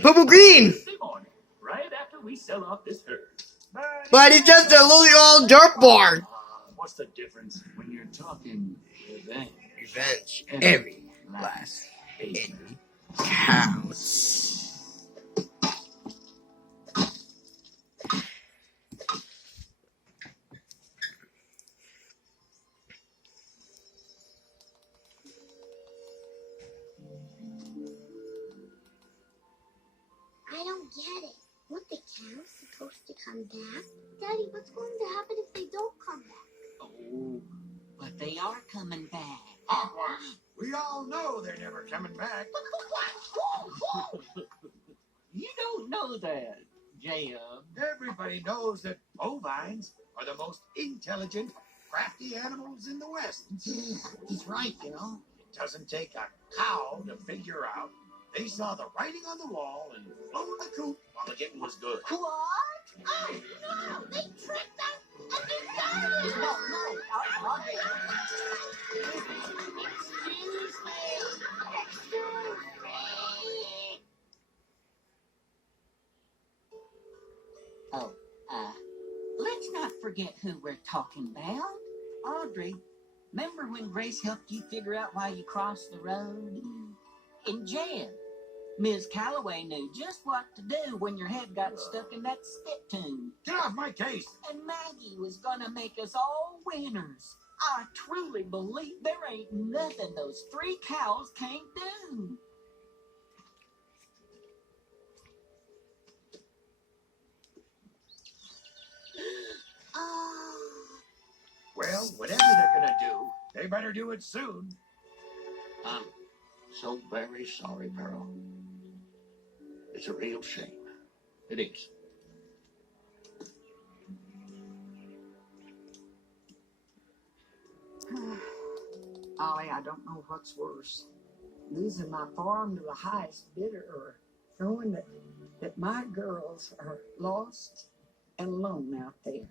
Purple green. Right after we sell off this herd. But it's just a little old dirt board. What's the difference when you're talking revenge? Revenge. Every last penny counts. I don't get it. Weren't the cows supposed to come back? Daddy, what's going to happen if they don't come back? Oh, but they are coming back. We all know they're never coming back. You don't know that, Jacob. Everybody knows that bovines are the most intelligent, crafty animals in the West. Yeah, he's right, you know. It doesn't take a cow to figure out they saw the writing on the wall and flew the coop while the getting was good. What? Oh, no! They tricked us and they got us! No, Audrey. Excuse me! Excuse me! Oh, let's not forget who we're talking about. Audrey, remember when Grace helped you figure out why you crossed the road? And Jan, Ms. Calloway knew just what to do when your head got stuck in that spit tune. Get off my case! And Maggie was gonna make us all winners. I truly believe there ain't nothing those 3 cows can't do. Well, whatever they're gonna do, they better do it soon. I'm so very sorry, Pearl. It's a real shame. It is. Ollie, I don't know what's worse. Losing my farm to the highest bidder or knowing that my girls are lost and alone out there.